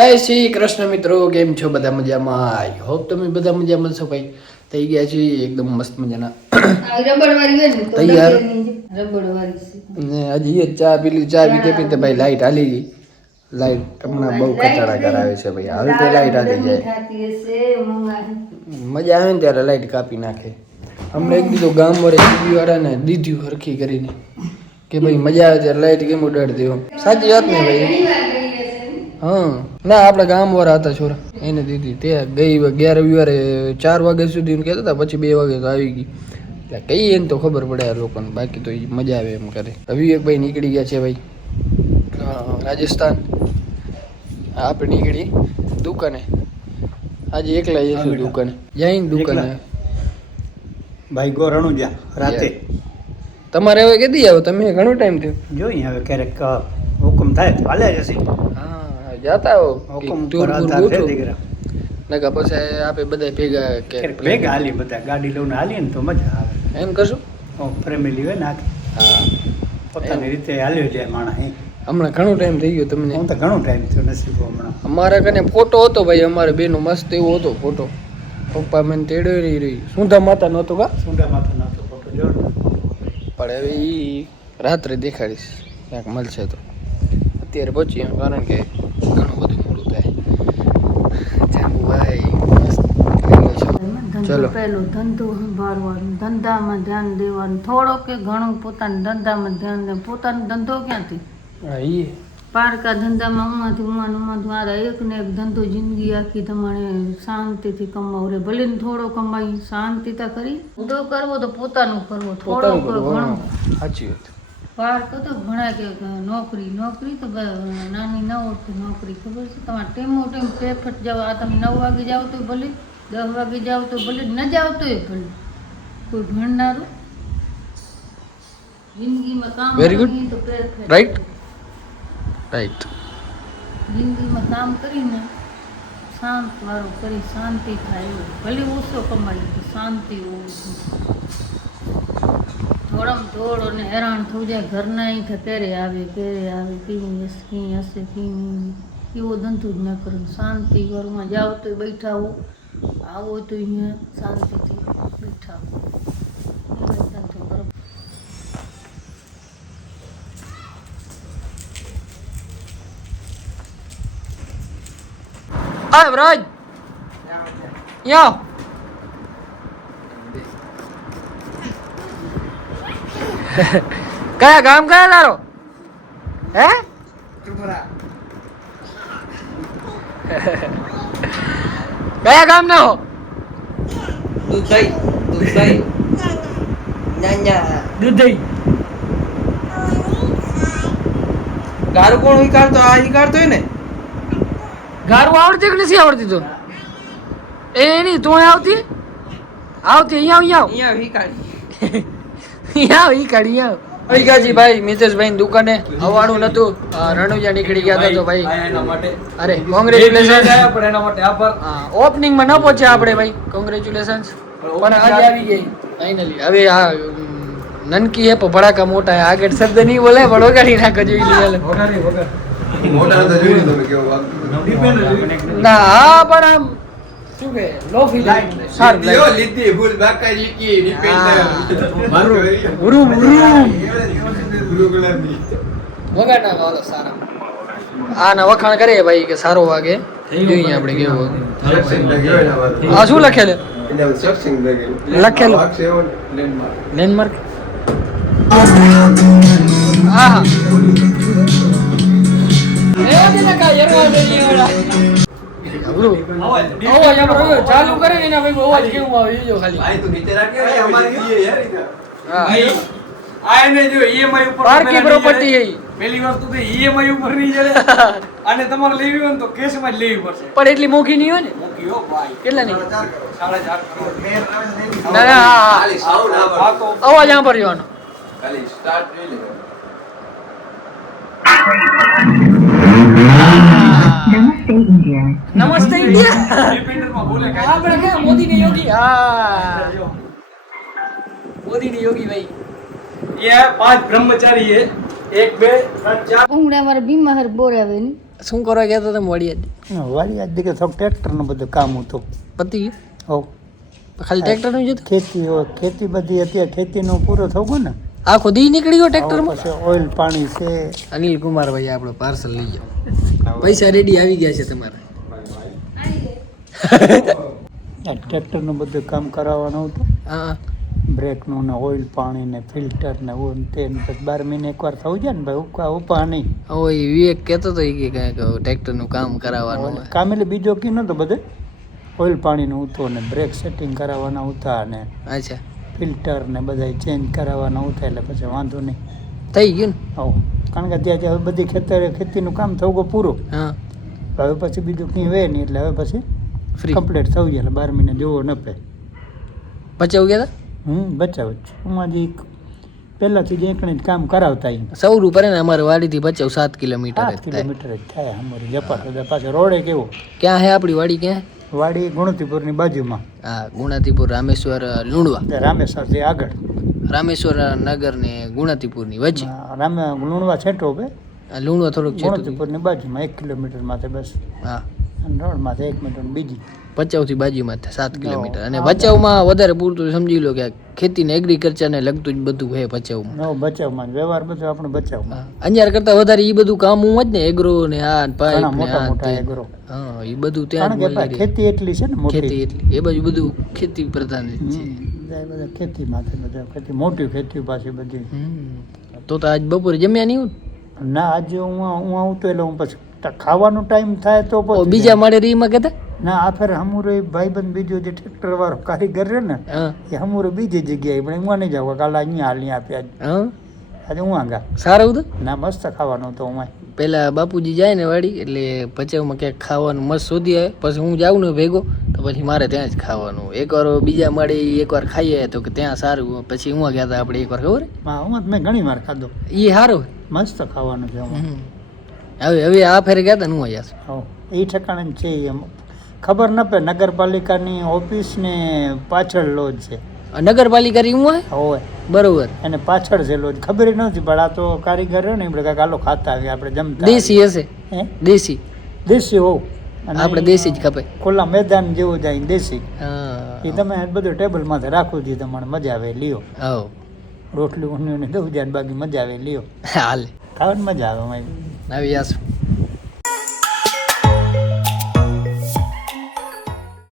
જય શ્રી કૃષ્ણ મિત્રો, કેમ છો? બધા મજામાં? આઈ હોપ તમે બધા મજામાં છો ભાઈ. થઈ ગયા છે એકદમ મસ્ત મજાના તૈયાર. ને હજી ચા પીલી, ચા પીતે પીતે ભાઈ લાઈટ હાલી ગઈ. લાઈટ હમણાં બહુ કટાડા કરાવે છે ભાઈ. હાલ તો લાઈટ હાલી જાય, મજા આવે ને ત્યારે લાઈટ કાપી નાખે. હમણાં એક દીધું ગામ વાળાને દીધું હરખી કરીને કે ભાઈ મજા આવે ત્યારે લાઈટ કેમ ઉડાડી દેવો. સાચી વાત ને ભાઈ? હા, ના આપણા ગામ વાળા હતા છોરા, એને દીધી. તે ગઈ ગયા રવિવારે 4 વાગ્યા સુધી કહેતા હતા, પછી 2 વાગે તો આવી ગઈ. એટલે કઈ એને તો ખબર પડે આ લોકોને, બાકી તો મજા આવે એમ કરે. વિવેકભાઈ નીકળી ગયા છે ભાઈ રાજસ્થાન. આપણે નીકળી દુકાને. આજે એકલા જઈશું દુકાને. જઈને દુકાને ભાઈ ગો રણુજા રાતે. તમારે હવે કેદી આવો તમે? ઘણો ટાઈમ થયો. જોઈએ હવે ક્યારેક હુકમ થાય તો હાલે જશે. હા, જાતા હો હુકમ ટૂર પર બૂર આધાર છે ગોઠવો. દીકરા. નકા પછી આપણે બધા ભેગા ક્યારેક ભેગા હાલી, બધા ગાડી લઈને હાલીએ ને તો મજા આવે. એમ કરશું. ફેમિલી હોય ને આખી, હા, પોતાની રીતે હાલ્યો જાય માણસ. હમણાં ઘણો ટાઈમ થઈ ગયો તમને. હું તો ઘણો ટાઈમ થયો નસીબો હમણાં. અમારા કને ફોટો હતો ભાઈ, અમારે બેનો મસ્ત એવો હતો ફોટો. પપ્પા મને તેડો રહી સુંધા માતા નહોતો કા? સુંડા માથા નાતો ફોટો જોડો. પણ હવે એ રાત્રે દેખાડીશ ક્યાંક મળશે તો. અત્યારે પહોંચીએ કારણ કે ઘણું બધું મોડું થાય. જાંબુભાઈ મસ્ત. ચલો. પેલું ધંધો સંભાળવાનું, ધંધામાં ધ્યાન દેવાનું, થોડો કે ઘણું પોતાના ધંધામાં ધ્યાન દે. પોતાનો ધંધો ક્યાંથી? હા, એ પારકા ધંધામાં ઉમાંથી મારા એક ને એક ધંધો જિંદગી આખી તમારે શાંતિથી કમાવ રે. ભલે ને થોડો કમાઈ શાંતિતા કરી ધંધો કરવો તો પોતાનું કરવો. થોડો ઘણો સાચી વાત. પારકો તો ઘણા કે નોકરી તો નાની ન ઓળખી નોકરી. ખબર છે તમારે ટેમો ટેમ પેફટ જાવ. આ તમે 9 વાગે જાવ તો ભલે, 10 વાગે જાવ તો ભલે, ન જાવ તો ભલે. કોઈ ભણનારું જિંદગીમાં કામ વેરી ગુડ, કરીએ તો perfect. Right right. જિંદગીમાં કામ કરીને શાંત વાળું કરી શાંતિ થાય એવું. ભલે ઓછો કમાઈ તો શાંતિ હોવી જોઈએ. થોડમ થોડ અને હેરાન થઈ જાય. ઘરના અહીં ક્યારે આવે કઈ હશે કઈ નહીં. એવો ધંધો જ ન કરો. શાંતિ ઘરમાં જાઓ તો બેઠા હો, આવો તો અહીંયા શાંતિથી બેઠા હો. એવો ધંધો કરો. આ વ્રજ યો કયા ગામ કયા તારો? હે કયા ગામ ના હો? દુધઈ ગારું કોણ વિકારતો? આ વિકારતો હોય ને. ગારું આવડતી કે નથી આવડતી? તો એ નહીં તું આવતી અહીંયા વિકાજી ભાઈ મિતેશભાઈ દુકાને આવવાનું નતું. રણુજા નીકળી ગયા હતા તો ભાઈ અરે કોંગ્રેચ્યુલેશન. એના માટે આભાર. ઓપનિંગ માં ન પહોંચ્યા આપણે ભાઈ, કોંગ્રેચ્યુલેશન. પણ આજે આવી ગઈ ફાઇનલી. હવે આ નનકી હે પણ ભડાકા મોટા હે. આગળ શબ્દ નહીં બોલે પણ વગાડી નાખો જોઈ લે. ના હા પણ આમ શું કે લો ફીલ સારું લીધી ભૂલ બાકાજી કી રૂમ વગાડ નાખો હાલો સારા. આના વખાણ કરીએ ભાઈ કે સારો વાગે. જોઈએ આપણે કેવો. આ શું લખેલું? લેન્ડમાર્ક. હા ચાલુ કરે ને એના ભાઈ અવાજ કેવું આવે જો ખાલી. આને જો ઈએમઆઈ ઉપર પાર્કિંગ પ્રોપર્ટી હે. પહેલી વસ્તુ તો ઈએમઆઈ ઉપર નહીં જડે. અને તમારે લેવી હોય ને તો કેશ માં જ લેવી પડશે. પણ એટલી મોંઘી નહીં હોય ને. મોંઘી હો ભાઈ. કેટલા ની? 4.5 ના ના હા તો અવાજ સાંભળવાનો. ખાલી સ્ટાર્ટ જોઈ લે. નમસ્તે ઇન્ડિયા. ડિપેન્ડરમાં બોલે આપણે ક્યાં મોદી ને યોગી? હા મોદી ને યોગી ભાઈ. ये 5 ब्रह्मचारी है 1 2 3 4 ઉંગડા મારા બીમાર બોરાવે ની શું કરવા ગયા હતા તમે વડિયા વાળી આજ દીકરા થોડુંક ટ્રેક્ટરનું બધું કામ હતું. પતી ગયું હોવ ખાલી ટ્રેક્ટરનું જ હતું ખેતી હોય ખેતી બધી અત્યારે ખેતીનું પૂરું થવું ગયું ને આખો દી નીકળી ગયો ટ્રેક્ટરમાં પછી ઓઇલ પાણી છે. અનિલ કુમારભાઈ આપણો પાર્સલ લઈ જાઓ પૈસા રેડી આવી ગયા છે તમારા આ ટ્રેક્ટરનું બધું કામ કરાવવાનું હતું. હા બ્રેકનું ને ઓઇલ પાણી ને ફિલ્ટર ને ઓન તે ને પછી 12 મહિને એકવાર થવું જાય ને ભાઈ ઉપા નહીં. હવે વિવેક કહેતો હતો કે કંઈક ટ્રેક્ટરનું કામ કરાવવાનું હોય. કામ એટલે બીજો કી નતો બધે ઓઇલ પાણીનું હતું ને બ્રેક સેટિંગ કરાવવાના હતા ને અચ્છા ફિલ્ટર ને બધા ચેન્જ કરાવવાના હતા એટલે પછી વાંધો નહીં. થઈ ગયું હવ કારણ કે ત્યાં હવે બધી ખેતીનું કામ થવું ગયું પૂરું. ને હા હવે પછી બીજું કંઈ વે નહીં એટલે હવે પછી ફ્રી કમ્પ્લીટ થવું જાય એટલે 12 મહિને જોવો ન પે. પચાવ ગયા બચાવ જ છું ઉમાજી પહેલાંથી જ એકણી જ કામ કરાવતા હતા સૌરું પડે ને અમારે વાડીથી પચાવ 7 કિલોમીટર જ 8 થાય કિલોમીટર જ થાય અમારી જપા પાછળ રોડે કેવો ક્યાં હે આપણી વાડી ક્યાં વાડી ગુણતીપુરની બાજુમાં હા ગુણાતીપુર રામેશ્વર લુણવા રામેશ્વરથી આગળ રામેશ્વર નગર ને ગુણાતીપુરની વચ્ચે લુણવા છેટો બે લુણવા થોડુંક છે ગુણતીપુરની બાજુમાં 1 કિલોમીટર માથે બસ હા અને રોડમાંથી 1 મીટર બીજી ભચાઉથી બાજુમાં થાય 7 કિલોમીટર અને ભચાઉમાં વધારે પૂરતું સમજી લો કે ખેતી ને એગ્રીકલ્ચર ને લગતું જ બધું છે ભચાઉમાં નવો બચાવમાં વ્યવહાર બધો આપણે બચાવમાં અંજાર કરતા વધારે એ બધું કામ હું જ ને એગ્રો ને આ પાઇપ ને મોટા આ મોટા તે. એગ્રો હા એ બધું ત્યાં જ કારણ કે મળી રહે. ખેતી એટલી છે ને મોટી ખેતી એટલી એ બાજુ બધું ખેતી પ્રધાન જ છે બધા ખેતી માથે બધા ખેતી મોટી ખેતી પાછી બધી. તો આજ બપોરે જમ્યા નહીં હું ના આજે હું આવતો એટલે હું પછી ખાવાનો ટાઈમ થાય તો પછી બીજા માળે રીમાં કહેતા ના આ ફેર હમુરો ભાઈબંધ બીજો જે ટ્રેક્ટર વાળો કારીગર છે ને હા એ હમુરો બીજી જગ્યાએ પણ હું નહીં જાવ કાલે અહીંયા હાલી આપ્યા હા આજે હું આગા સારું હતું ના મસ્ત ખાવાનું તો હું પેલા બાપુજી જાય ને વાડી એટલે ભચાઉમાં ક્યાંક ખાવાનું મસ્ત શોધી આવે પછી હું જાઉં ને ભેગો તો પછી મારે ત્યાં જ ખાવાનું એકવાર બીજા માળે એકવાર ખાઈએ તો કે ત્યાં સારું પછી હું ગયા હતા આપણે એકવાર ખબર હું મેં ઘણી વાર ખાધો એ સારું મસ્ત ખાવાનું છે હું હવે આ ફેરે ગયા હતા ને હું અહીંયા એ ઠેકાણે છે એમ ખબર ન પડે નગરપાલિકાની ઓફિસ ને પાછળ લોજ છે નગરપાલિકા હું હોય બરોબર અને પાછળ છે લોજ ખબર નથી પણ આ તો કારીગર ને આપણે કાંઈક આલો ખાતા આવીએ આપણે જમતા દેશી હશે હે દેશી દેશી હોવ આપણે દેશી જ ખપે ખુલ્લા મેદાન જેવું જાય દેશી હા એ તમે બધું ટેબલ માથે રાખવું જોઈએ તમારે મજા આવે લ્યો હા રોટલી ઊંડીને દઉં જાય બાકી મજા આવે લ્યો હાલે ખાવાની મજા આવે અમારી આવી આસ